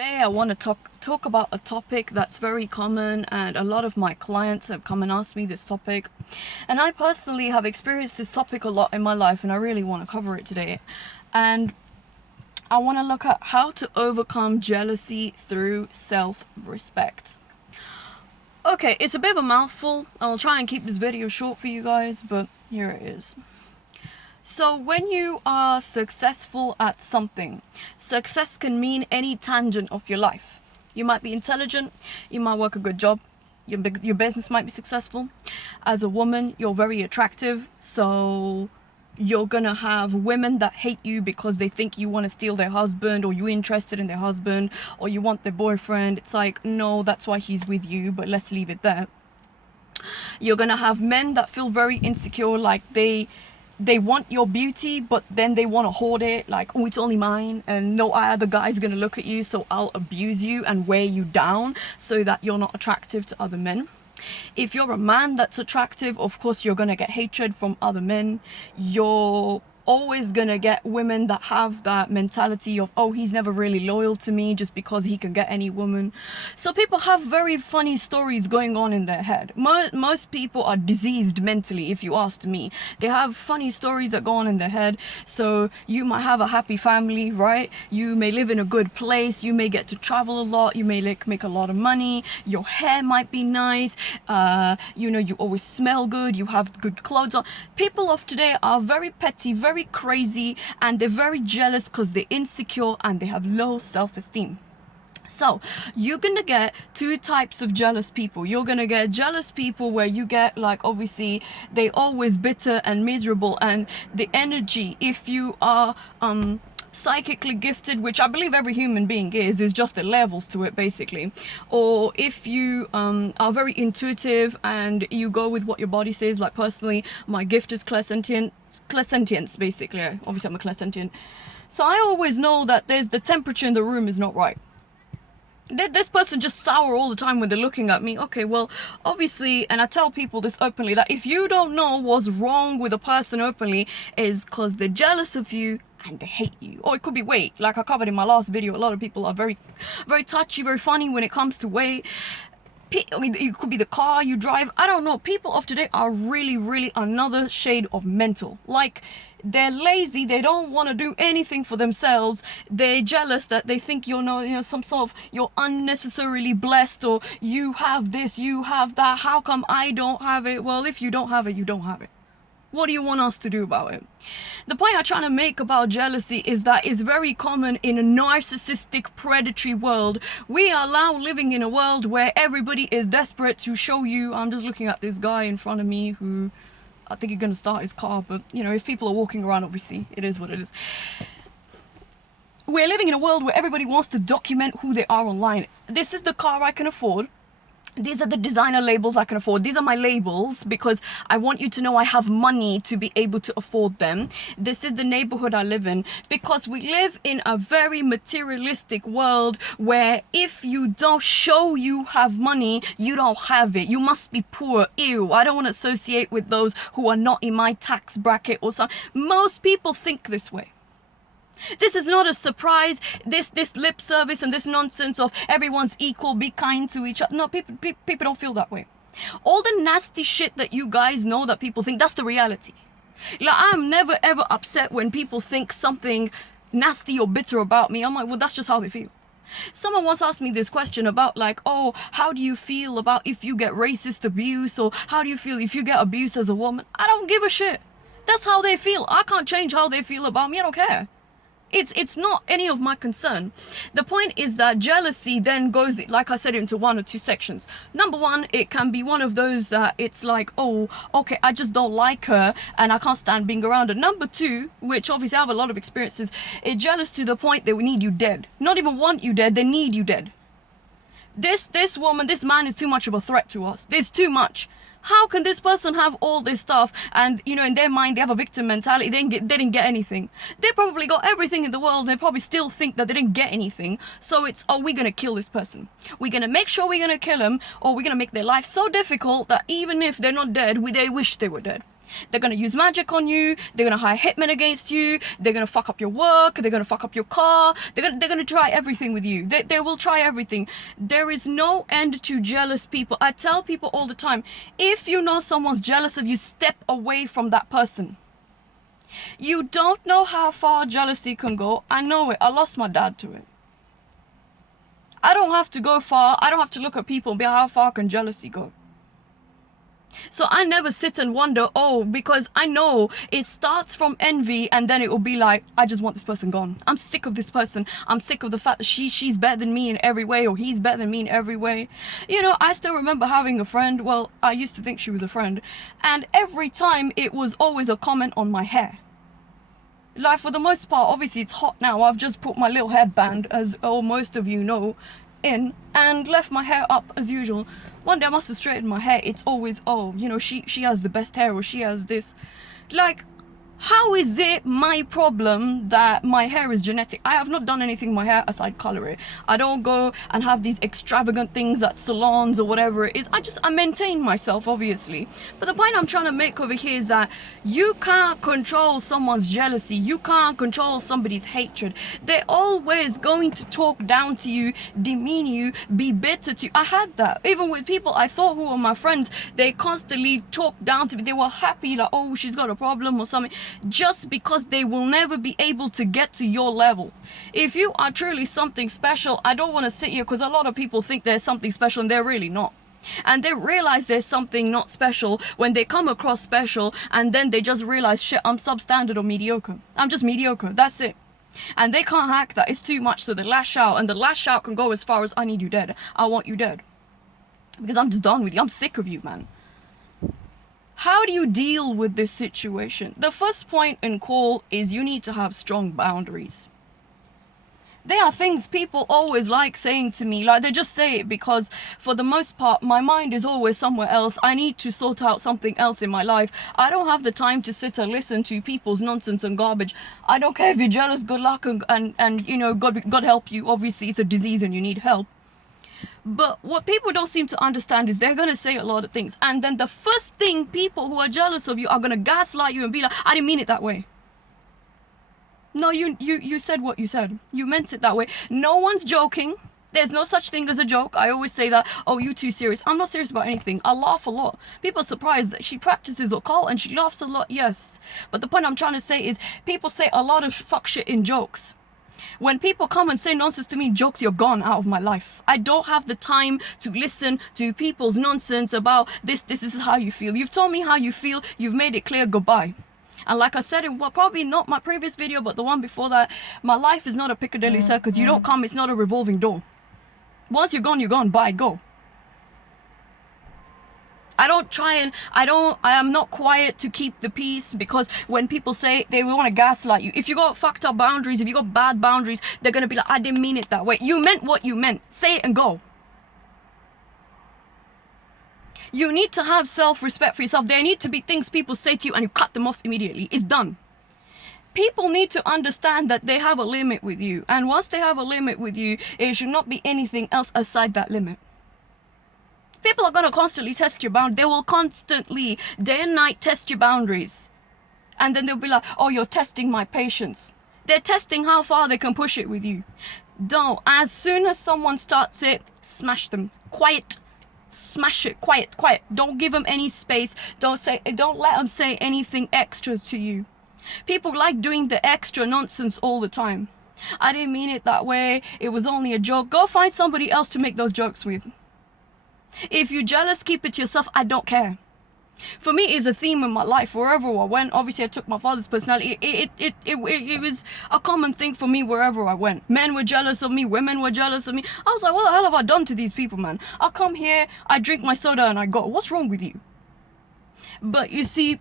Today I want to talk about a topic that's very common, and a lot of my clients have come and asked me this topic, and I personally have experienced this topic a lot in my life, and I really want to cover it today. And I want to look at how to overcome jealousy through self-respect. Okay, it's a bit of a mouthful. I'll try and keep this video short for you guys, but here it is. So when you are successful at something, success can mean any tangent of your life. You might be intelligent, you might work a good job, your business might be successful. As a woman, you're very attractive, so you're gonna have women that hate you because they think you want to steal their husband, or you're interested in their husband, or you want their boyfriend. It's like, no, that's why he's with you, but let's leave it there. You're gonna have men that feel very insecure, like they want your beauty, but then they want to hoard it, like, oh, it's only mine, and no other guy's gonna look at you, so I'll abuse you and wear you down so that you're not attractive to other men. If you're a man that's attractive, of course you're gonna get hatred from other men. You're always gonna get women that have that mentality of, oh, he's never really loyal to me just because he can get any woman. So people have very funny stories going on in their head. Most people are diseased mentally, if you ask me. They have funny stories that go on in their head. So you might have a happy family, right? You may live in a good place, you may get to travel a lot, you may make a lot of money, your hair might be nice, you always smell good, you have good clothes on. People of today are very petty, very crazy, and they're very jealous because they're insecure and they have low self-esteem. So you're gonna get two types of jealous people. You're gonna get jealous people where you get, like, obviously they always bitter and miserable, and the energy, if you are psychically gifted, which I believe every human being is just the levels to it, basically. Or if you are very intuitive and you go with what your body says, like personally my gift is clairsentience, basically. Obviously I'm a clairsentient, so I always know that there's the temperature in the room is not right. This person just sour all the time when they're looking at me. Okay, well, obviously, and I tell people this openly, that if you don't know what's wrong with a person openly, is because they're jealous of you and they hate you. Or it could be weight, like I covered in my last video. A lot of people are very, very touchy, very funny when it comes to weight. I mean, it could be the car you drive. I don't know. People of today are really, really another shade of mental. Like, they're lazy. They don't want to do anything for themselves. They're jealous that they think some sort of, you're unnecessarily blessed, or you have this, you have that. How come I don't have it? Well, if you don't have it, you don't have it. What do you want us to do about it? The point I'm trying to make about jealousy is that it's very common in a narcissistic, predatory world. We are now living in a world where everybody is desperate to show you. I'm just looking at this guy in front of me who, I think he's going to start his car, but if people are walking around, obviously, it is what it is. We're living in a world where everybody wants to document who they are online. This is the car I can afford. These are the designer labels I can afford. These are my labels because I want you to know I have money to be able to afford them. This is the neighborhood I live in, because we live in a very materialistic world where if you don't show you have money, you don't have it. You must be poor. Ew, I don't want to associate with those who are not in my tax bracket or something. Most people think this way. This is not a surprise. This lip service and this nonsense of everyone's equal, be kind to each other. No, people don't feel that way. All the nasty shit that you guys know that people think, that's the reality. Like, I'm never ever upset when people think something nasty or bitter about me. I'm like, well, that's just how they feel. Someone once asked me this question about, like, oh, how do you feel about if you get racist abuse, or how do you feel if you get abused as a woman? I don't give a shit. That's how they feel. I can't change how they feel about me. I don't care. It's not any of my concern. The point is that jealousy then goes, like I said, into one or two sections. Number one, it can be one of those that it's like, oh, okay, I just don't like her and I can't stand being around her. Number two, which obviously I have a lot of experiences, it's jealous to the point that we need you dead. Not even want you dead, they need you dead. This woman, this man is too much of a threat to us. There's too much. How can this person have all this stuff and, in their mind, they have a victim mentality, they didn't get anything. They probably got everything in the world, and they probably still think that they didn't get anything. So it's, oh, we're going to kill this person. We're going to make sure we're going to kill him, or we're going to make their life so difficult that even if they're not dead, they wish they were dead. They're going to use magic on you. They're going to hire hitmen against you. They're going to fuck up your work. They're going to fuck up your car. They're going to try everything with you. They will try everything. There is no end to jealous people. I tell people all the time, if you know someone's jealous of you, step away from that person. You don't know how far jealousy can go. I know it. I lost my dad to it. I don't have to go far. I don't have to look at people and be how far can jealousy go. So I never sit and wonder, because I know it starts from envy and then it will be like, I just want this person gone. I'm sick of this person. I'm sick of the fact that she's better than me in every way, or he's better than me in every way. You know, I still remember having a friend. Well, I used to think she was a friend. And every time it was always a comment on my hair. Like, for the most part, obviously it's hot now. I've just put my little headband, as most of you know, in and left my hair up as usual. One day I must have straightened my hair. It's always, she has the best hair, or she has this. Like, how is it my problem that my hair is genetic? I have not done anything to my hair aside color it. I don't go and have these extravagant things at salons or whatever it is. I maintain myself, obviously. But the point I'm trying to make over here is that you can't control someone's jealousy. You can't control somebody's hatred. They're always going to talk down to you, demean you, be bitter to you. I had that. Even with people I thought who were my friends, they constantly talked down to me. They were happy, like, oh, she's got a problem or something. Just because they will never be able to get to your level. If you are truly something special, I don't want to sit here, because a lot of people think there's something special and they're really not. And they realize there's something not special when they come across special, and then they just realize, shit, I'm substandard or mediocre. I'm just mediocre, that's it. And they can't hack that. It's too much, so they lash out, and the lash out can go as far as, I need you dead. I want you dead. Because I'm just done with you. I'm sick of you, man. How do you deal with this situation? The first point in call is you need to have strong boundaries. There are things people always like saying to me, like they just say it because for the most part my mind is always somewhere else. I need to sort out something else in my life. I don't have the time to sit and listen to people's nonsense and garbage. I don't care if you're jealous, good luck, and you know, God help you. Obviously it's a disease and you need help. But what people don't seem to understand is they're going to say a lot of things. And then the first thing, people who are jealous of you are going to gaslight you and be like, I didn't mean it that way. No, you said what you said. You meant it that way. No one's joking. There's no such thing as a joke. I always say that, oh, you too serious. I'm not serious about anything. I laugh a lot. People are surprised that she practices occult and she laughs a lot. Yes. But the point I'm trying to say is people say a lot of fuck shit in jokes. When people come and say nonsense to me, jokes, you're gone out of my life. I don't have the time to listen to people's nonsense about this is how you feel. You've told me how you feel. You've made it clear. Goodbye. And like I said, probably not my previous video, but the one before that, my life is not a Piccadilly Circus. You don't come, it's not a revolving door. Once you're gone, bye, go. I am not quiet to keep the peace, because when people say they want to gaslight you, if you got fucked up boundaries, if you got bad boundaries, they're going to be like, I didn't mean it that way. You meant what you meant. Say it and go. You need to have self-respect for yourself. There need to be things people say to you and you cut them off immediately. It's done. People need to understand that they have a limit with you. And once they have a limit with you, it should not be anything else aside that limit. People are going to constantly test your boundaries. They will constantly, day and night, test your boundaries. And then they'll be like, oh, you're testing my patience. They're testing how far they can push it with you. Don't. As soon as someone starts it, smash them. Quiet. Smash it. Quiet. Don't give them any space. Don't let them say anything extra to you. People like doing the extra nonsense all the time. I didn't mean it that way. It was only a joke. Go find somebody else to make those jokes with. If you're jealous, keep it to yourself. I don't care. For me, it's a theme in my life. Wherever I went, obviously I took my father's personality. It was a common thing for me wherever I went. Men were jealous of me. Women were jealous of me. I was like, what the hell have I done to these people, man? I come here, I drink my soda and I go. What's wrong with you? But you see,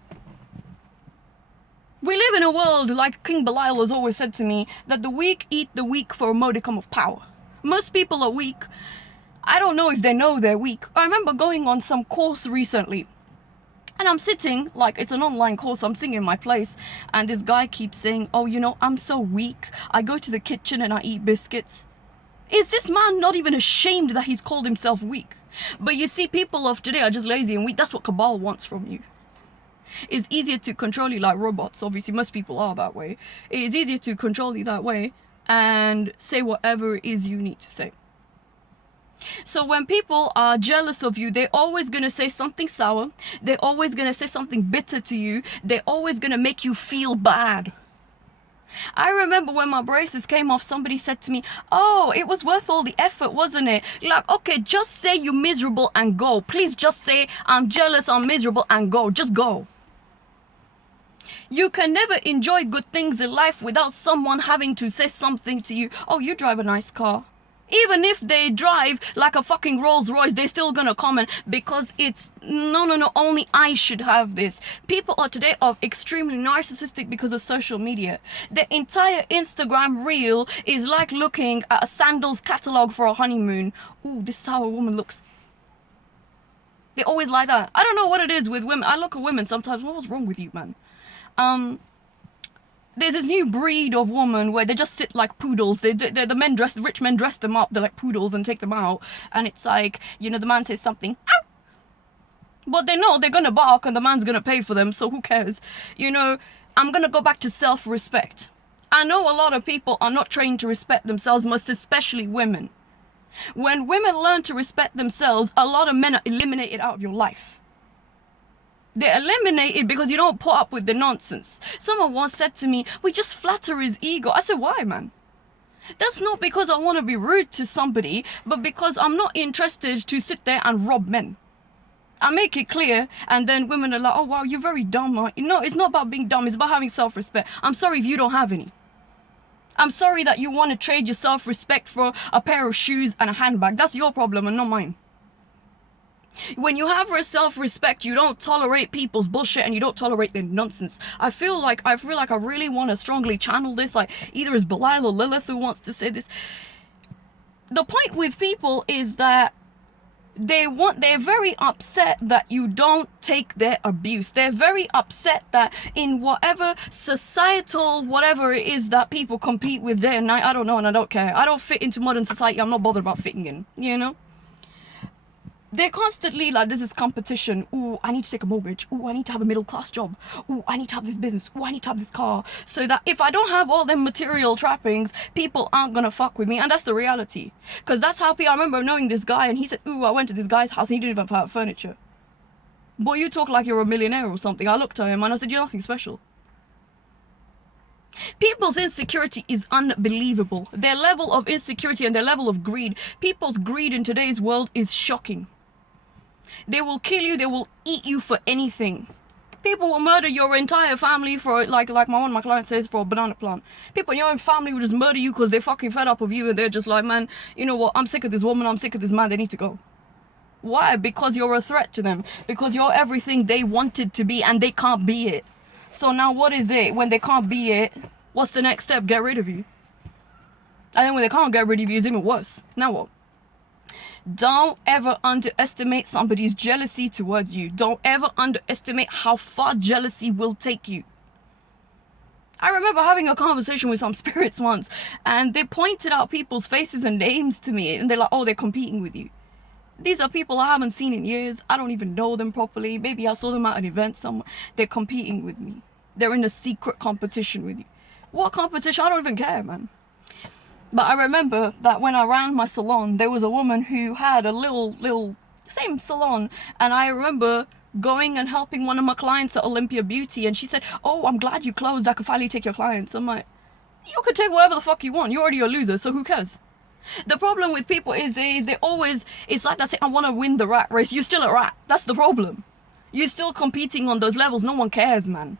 we live in a world, like King Belial has always said to me, that the weak eat the weak for a modicum of power. Most people are weak. I don't know if they know they're weak. I remember going on some course recently. And I'm sitting, like it's an online course, I'm sitting in my place. And this guy keeps saying, oh, you know, I'm so weak. I go to the kitchen and I eat biscuits. Is this man not even ashamed that he's called himself weak? But you see, people of today are just lazy and weak. That's what Cabal wants from you. It's easier to control you like robots. Obviously, most people are that way. It is easier to control you that way and say whatever it is you need to say. So when people are jealous of you, they're always going to say something sour. They're always going to say something bitter to you. They're always going to make you feel bad. I remember when my braces came off, somebody said to me, oh, it was worth all the effort, wasn't it? Like, okay, just say you're miserable and go. Please just say, I'm jealous, I'm miserable, and go. Just go. You can never enjoy good things in life without someone having to say something to you. Oh, you drive a nice car. Even if they drive like a fucking Rolls Royce, they're still gonna comment because it's, no, only I should have this. People today are extremely narcissistic because of social media. The entire Instagram reel is like looking at a sandals catalog for a honeymoon. Ooh, this is how a woman looks. They're always like that. I don't know what it is with women. I look at women sometimes, what's wrong with you, man? There's this new breed of woman where they just sit like poodles. The men dress, the rich men dress them up. They're like poodles and take them out. And it's like, you know, the man says something, ow! But they know they're gonna bark and the man's gonna pay for them. So who cares? You know, I'm gonna go back to self-respect. I know a lot of people are not trained to respect themselves, most especially women. When women learn to respect themselves, a lot of men are eliminated out of your life. They're eliminated because you don't put up with the nonsense. Someone once said to me, we just flatter his ego. I said, why, man? That's not because I want to be rude to somebody, but because I'm not interested to sit there and rob men. I make it clear, and then women are like, oh, wow, you're very dumb. No, it's not about being dumb. It's about having self-respect. I'm sorry if you don't have any. I'm sorry that you want to trade your self-respect for a pair of shoes and a handbag. That's your problem and not mine. When you have self-respect, you don't tolerate people's bullshit and you don't tolerate their nonsense. I feel like I really want to strongly channel this, like either it's Belial or Lilith who wants to say this. The point with people is that they're very upset that you don't take their abuse. They're very upset that in whatever societal, whatever it is that people compete with day and night, I don't know and I don't care. I don't fit into modern society. I'm not bothered about fitting in, you know? They're constantly like, this is competition. Ooh, I need to take a mortgage. Ooh, I need to have a middle class job. Ooh, I need to have this business. Ooh, I need to have this car. So that if I don't have all them material trappings, people aren't gonna fuck with me. And that's the reality. Because that's how people, I remember knowing this guy and he said, ooh, I went to this guy's house and he didn't even have furniture. Boy, you talk like you're a millionaire or something. I looked at him and I said, you're nothing special. People's insecurity is unbelievable. Their level of insecurity and their level of greed. People's greed in today's world is shocking. They will kill you, they will eat you for anything. People will murder your entire family for, like one of my clients says, for a banana plant. People in your own family will just murder you because they're fucking fed up of you and they're just like, man, you know what, I'm sick of this woman, I'm sick of this man, they need to go. Why? Because you're a threat to them. Because you're everything they wanted to be and they can't be it. So now what is it? When they can't be it, what's the next step? Get rid of you. And then when they can't get rid of you, it's even worse. Now what? Don't ever underestimate somebody's jealousy towards you. Don't ever underestimate how far jealousy will take you. I remember having a conversation with some spirits once, and they pointed out people's faces and names to me, and they're like, oh, they're competing with you. These are people I haven't seen in years. I don't even know them properly. Maybe I saw them at an event somewhere. They're competing with me. They're in a secret competition with you. What competition? I don't even care, man. But I remember that when I ran my salon, there was a woman who had a little same salon. And I remember going and helping one of my clients at Olympia Beauty. And she said, oh, I'm glad you closed. I can finally take your clients. I'm like, you can take whatever the fuck you want. You're already a loser, so who cares? The problem with people is they always, it's like that saying, I want to win the rat race. You're still a rat. That's the problem. You're still competing on those levels. No one cares, man.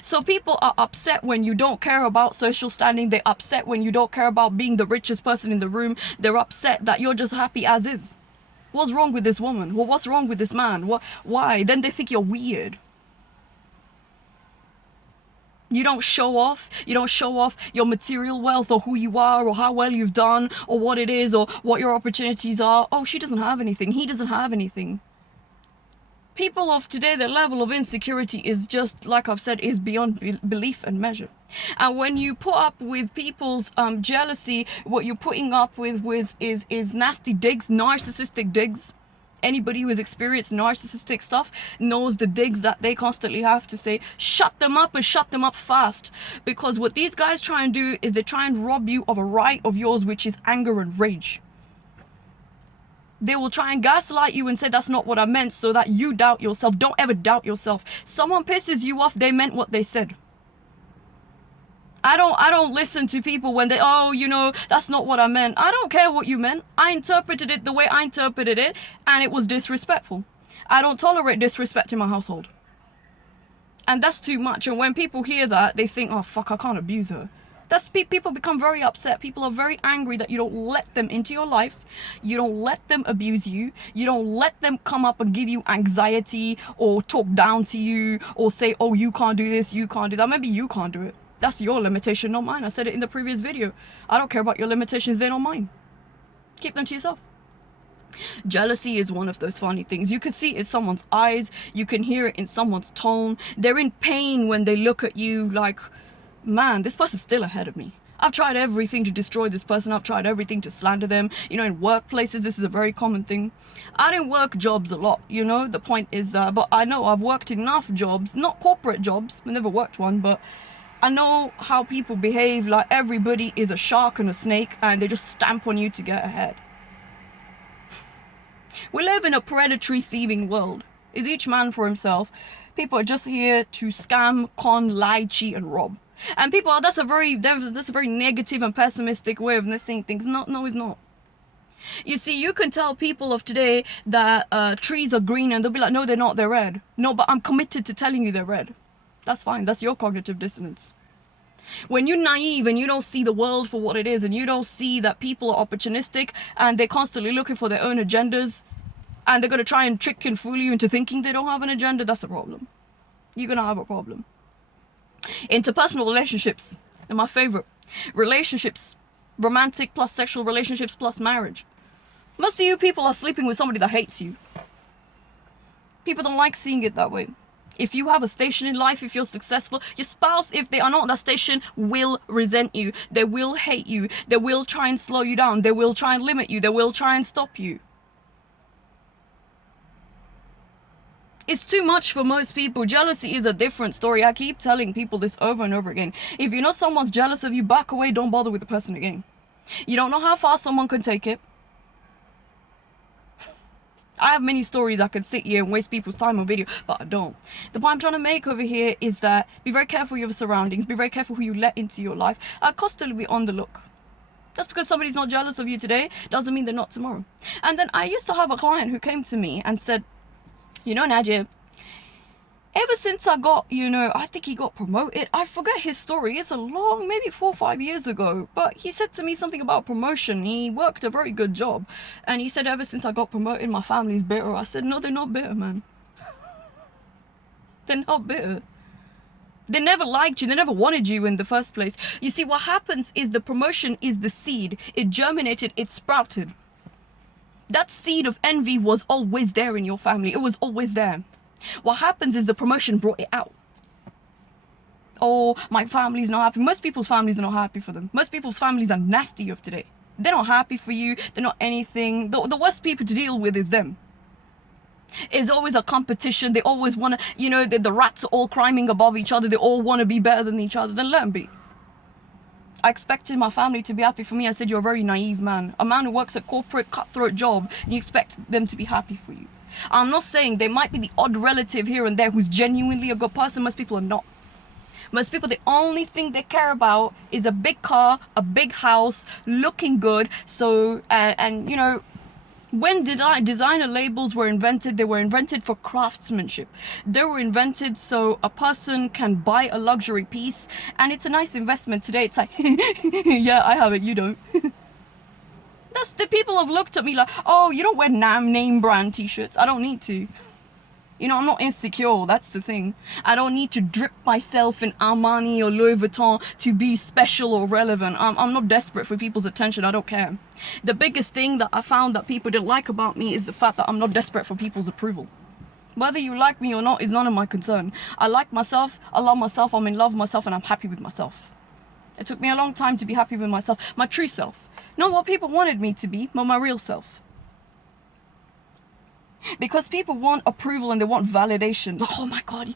So people are upset when you don't care about social standing. They're upset when you don't care about being the richest person in the room. They're upset that you're just happy as is. What's wrong with this woman? Well, what's wrong with this man? Why? Then they think you're weird. You don't show off. You don't show off your material wealth or who you are or how well you've done or what it is or what your opportunities are. Oh, she doesn't have anything. He doesn't have anything. People of today, their level of insecurity is just, like I've said, is beyond belief and measure. And when you put up with people's jealousy, what you're putting up with is nasty digs, narcissistic digs. Anybody who has experienced narcissistic stuff knows the digs that they constantly have to say. Shut them up, and shut them up fast. Because what these guys try and do is they try and rob you of a right of yours, which is anger and rage. They will try and gaslight you and say that's not what I meant, so that you doubt yourself. Don't ever doubt yourself. Someone pisses you off, they meant what they said. I don't listen to people when they, oh, you know, that's not what I meant. I don't care what you meant. I interpreted it the way I interpreted it, and it was disrespectful. I don't tolerate disrespect in my household. And that's too much. And when people hear that, they think, oh, fuck, I can't abuse her. People become very upset. People are very angry that you don't let them into your life. You don't let them abuse you. You don't let them come up and give you anxiety or talk down to you or say, oh, you can't do this, you can't do that. Maybe you can't do it. That's your limitation, not mine. I said it in the previous video. I don't care about your limitations, they're not mine. Keep them to yourself. Jealousy is one of those funny things. You can see it in someone's eyes. You can hear it in someone's tone. They're in pain when they look at you like, man, this person's still ahead of me. I've tried everything to destroy this person. I've tried everything to slander them. You know, in workplaces, this is a very common thing. I didn't work jobs a lot, you know. The point is that, but I know I've worked enough jobs, not corporate jobs. I never worked one, but I know how people behave. Like everybody is a shark and a snake, and they just stamp on you to get ahead. We live in a predatory thieving world. Is each man for himself. People are just here to scam, con, lie, cheat, and rob. And people, that's a very negative and pessimistic way of seeing things. No, it's not. You see, you can tell people of today that trees are green, and they'll be like, no, they're not, they're red. No, but I'm committed to telling you they're red. That's fine. That's your cognitive dissonance. When you're naive and you don't see the world for what it is, and you don't see that people are opportunistic and they're constantly looking for their own agendas, and they're going to try and trick and fool you into thinking they don't have an agenda, that's a problem. You're going to have a problem. Interpersonal relationships are my favorite. Relationships, romantic plus sexual relationships plus marriage. Most of you people are sleeping with somebody that hates you. People don't like seeing it that way. If you have a station in life, if you're successful, your spouse, if they are not on that station, will resent you. They will hate you. They will try and slow you down. They will try and limit you. They will try and stop you. It's too much for most people. Jealousy is a different story. I keep telling people this over and over again. If you know someone's jealous of you, back away. Don't bother with the person again. You don't know how far someone can take it. I have many stories. I could sit here and waste people's time on video, but I don't. The point I'm trying to make over here is that be very careful of your surroundings. Be very careful who you let into your life. I'll constantly be on the look. Just because somebody's not jealous of you today doesn't mean they're not tomorrow. And then I used to have a client who came to me and said, you know, Nadia, ever since I got, I think he got promoted. I forget his story. It's a long, maybe 4 or 5 years ago. But he said to me something about promotion. He worked a very good job. And he said, ever since I got promoted, my family's bitter. I said, no, they're not bitter, man. They're not bitter. They never liked you. They never wanted you in the first place. You see, what happens is the promotion is the seed. It germinated. It sprouted. That seed of envy was always there in your family. It was always there. What happens is the promotion brought it out. Oh, my family's not happy. Most people's families are not happy for them. Most people's families are nasty of today. They're not happy for you. They're not anything. The worst people to deal with is them. It's always a competition. They always want to, the rats are all climbing above each other. They all want to be better than each other. Then let them be. I expected my family to be happy for me. I said, you're a very naive man. A man who works a corporate cutthroat job, and you expect them to be happy for you. I'm not saying there might be the odd relative here and there who's genuinely a good person. Most people are not. Most people, the only thing they care about is a big car, a big house, looking good. So, when designer labels were invented, they were invented for craftsmanship. They were invented so a person can buy a luxury piece, and it's a nice investment. Today it's like, yeah, I have it, you don't. That's the people have looked at me like, oh, you don't wear name brand t-shirts. I don't need to. I'm not insecure. That's the thing. I don't need to drip myself in Armani or Louis Vuitton to be special or relevant. I'm not desperate for people's attention. I don't care. The biggest thing that I found that people didn't like about me is the fact that I'm not desperate for people's approval. Whether you like me or not is none of my concern. I like myself. I love myself. I'm in love with myself, and I'm happy with myself. It took me a long time to be happy with myself. My true self. Not what people wanted me to be, but my real self. Because people want approval and they want validation. Like, oh my God,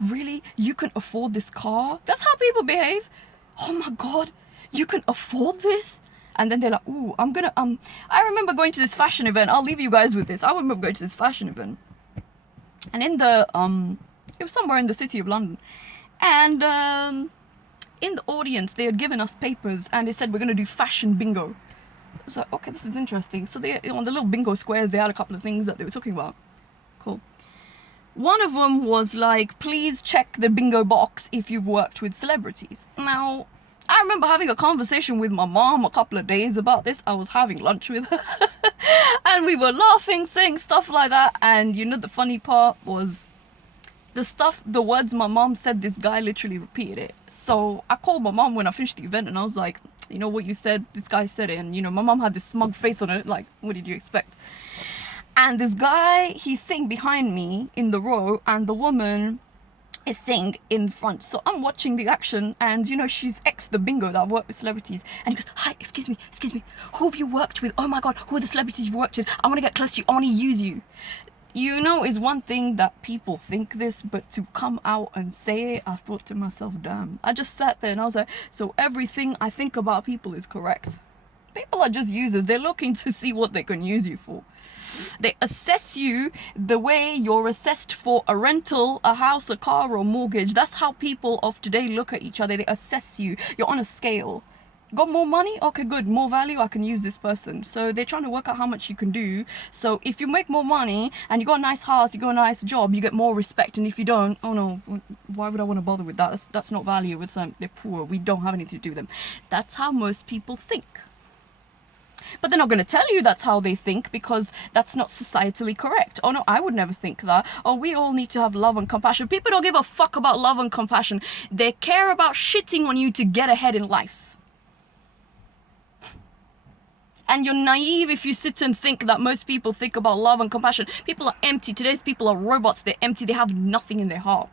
really? You can afford this car? That's how people behave. Oh my God, you can afford this? And then they're like, ooh, I'm gonna, I remember going to this fashion event. I'll leave you guys with this. I remember going to this fashion event. And in the, it was somewhere in the city of London. And in the audience, they had given us papers and they said, we're gonna do fashion bingo. So, okay, this is interesting. So they, on the little bingo squares, they had a couple of things that they were talking about. Cool. One of them was like, please check the bingo box if you've worked with celebrities. Now, I remember having a conversation with my mom a couple of days about this. I was having lunch with her and we were laughing, saying stuff like that. And you know, the funny part was the words my mom said, this guy literally repeated it. So I called my mom when I finished the event and I was like, you know what you said, this guy said it. And you know, my mom had this smug face on it, like, what did you expect? And this guy, he's sitting behind me in the row and the woman is sitting in front. So I'm watching the action and you know, she's the bingo that I've worked with celebrities. And he goes, hi, excuse me, who have you worked with? Oh my God, who are the celebrities you've worked with? I want to get close to you, I want to use you. You know, it's one thing that people think this, but to come out and say it, I thought to myself, damn. I just sat there and I was like, so everything I think about people is correct. People are just users. They're looking to see what they can use you for. They assess you the way you're assessed for a rental, a house, a car, or a mortgage. That's how people of today look at each other. They assess you. You're on a scale. Got more money? Okay, good. More value? I can use this person. So they're trying to work out how much you can do. So if you make more money and you got a nice house, you got a nice job, you get more respect. And if you don't, oh no, why would I want to bother with that? That's not value. It's they're poor. We don't have anything to do with them. That's how most people think. But they're not going to tell you that's how they think because that's not societally correct. Oh no, I would never think that. Oh, we all need to have love and compassion. People don't give a fuck about love and compassion. They care about shitting on you to get ahead in life. And you're naive if you sit and think that most people think about love and compassion. People are empty. Today's people are robots. They're empty. They have nothing in their heart.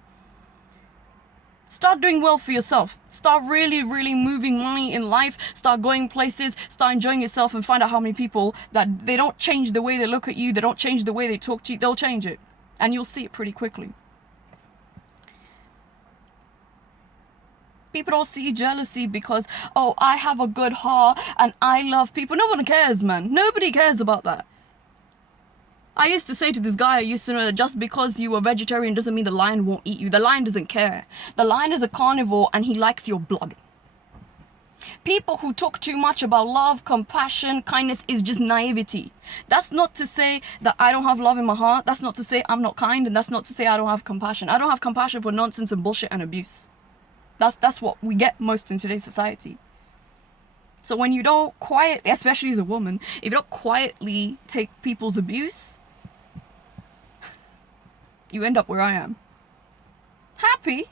Start doing well for yourself. Start really, really moving money in life. Start going places. Start enjoying yourself and find out how many people that they don't change the way they look at you. They don't change the way they talk to you. They'll change it. And you'll see it pretty quickly. People don't see jealousy because, oh, I have a good heart and I love people. No one cares, man. Nobody cares about that. I used to say to this guy I used to know that just because you are vegetarian doesn't mean the lion won't eat you. The lion doesn't care. The lion is a carnivore and he likes your blood. People who talk too much about love, compassion, kindness is just naivety. That's not to say that I don't have love in my heart. That's not to say I'm not kind, and that's not to say I don't have compassion. I don't have compassion for nonsense and bullshit and abuse. That's what we get most in today's society. So when you don't quietly, especially as a woman, if you don't quietly take people's abuse, you end up where I am. Happy.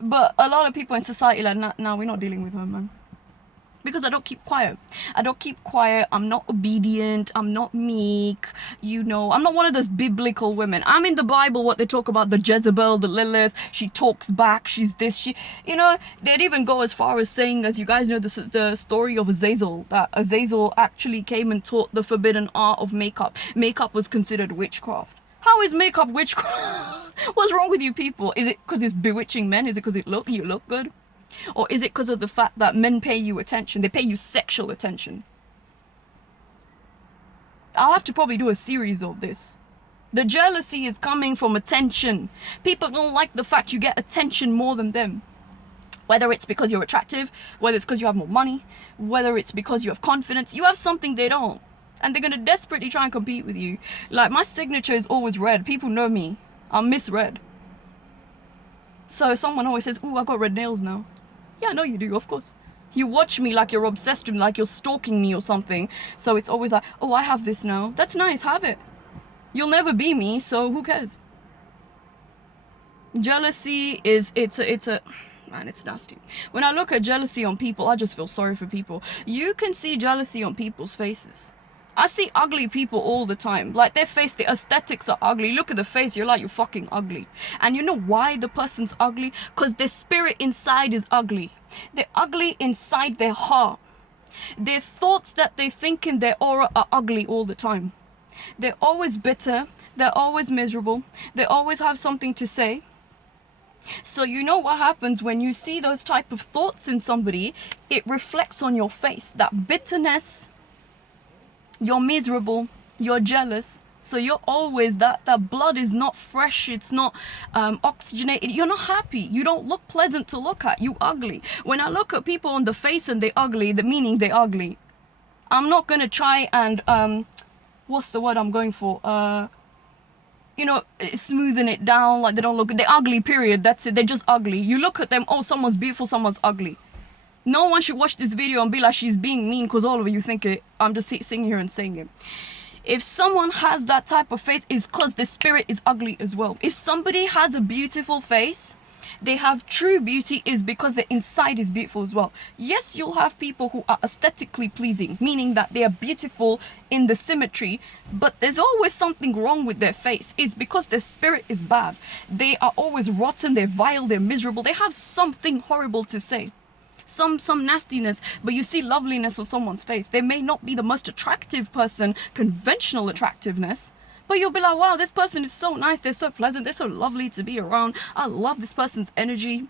But a lot of people in society are like, nah, we're not dealing with her, man. Because I don't keep quiet. I don't keep quiet. I'm not obedient. I'm not meek. You know, I'm not one of those biblical women. I'm in the Bible what they talk about, the Jezebel, the Lilith. She talks back. She's this. You know, they'd even go as far as saying, as you guys know, the story of Azazel. That Azazel actually came and taught the forbidden art of makeup. Makeup was considered witchcraft. How is makeup witchcraft? What's wrong with you people? Is it because it's bewitching men? Is it because you look good? Or is it because of the fact that men pay you attention? They pay you sexual attention. I'll have to probably do a series of this. The jealousy is coming from attention. People don't like the fact you get attention more than them. Whether it's because you're attractive, whether it's because you have more money, whether it's because you have confidence, you have something they don't. And they're going to desperately try and compete with you. Like, my signature is always red. People know me. I'm Miss Red. So someone always says, ooh, I got red nails now. Yeah, I know you do, of course. You watch me like you're obsessed with me, like you're stalking me or something. So it's always like, oh, I have this now. That's nice, have it. You'll never be me, so who cares? Jealousy is, man, it's nasty. When I look at jealousy on people, I just feel sorry for people. You can see jealousy on people's faces. I see ugly people all the time. Like, their face, the aesthetics are ugly. Look at the face, you're like, you're fucking ugly. And you know why the person's ugly? Because their spirit inside is ugly. They're ugly inside their heart. Their thoughts that they think in their aura are ugly all the time. They're always bitter. They're always miserable. They always have something to say. So you know what happens when you see those type of thoughts in somebody? It reflects on your face. That bitterness, you're miserable, you're jealous. So you're always, that blood is not fresh, it's not oxygenated. You're not happy. You don't look pleasant to look at. You ugly. When I look at people on the face and they ugly, the meaning they ugly. I'm not going to try and, what's the word I'm going for? You know, smoothing it down like they don't look. They're ugly, period. That's it. They're just ugly. You look at them, oh, someone's beautiful, someone's ugly. No one should watch this video and be like, she's being mean, because all of you think it. I'm just sitting here and saying it. If someone has that type of face, it's because the spirit is ugly as well. If somebody has a beautiful face, they have true beauty is because the inside is beautiful as well. Yes, you'll have people who are aesthetically pleasing, meaning that they are beautiful in the symmetry, but there's always something wrong with their face. It's because their spirit is bad. They are always rotten, they're vile, they're miserable. They have something horrible to say. Some nastiness, but you see loveliness on someone's face. They may not be the most attractive person, conventional attractiveness, but you'll be like, wow, this person is so nice, they're so pleasant, they're so lovely to be around. I love this person's energy.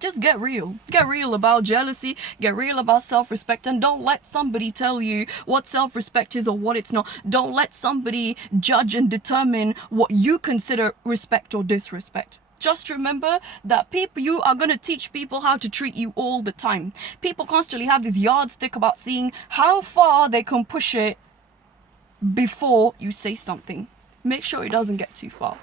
Just get real. Get real about jealousy, get real about self-respect, and don't let somebody tell you what self-respect is or what it's not. Don't let somebody judge and determine what you consider respect or disrespect. Just remember that you are going to teach people how to treat you all the time. People constantly have this yardstick about seeing how far they can push it before you say something. Make sure it doesn't get too far.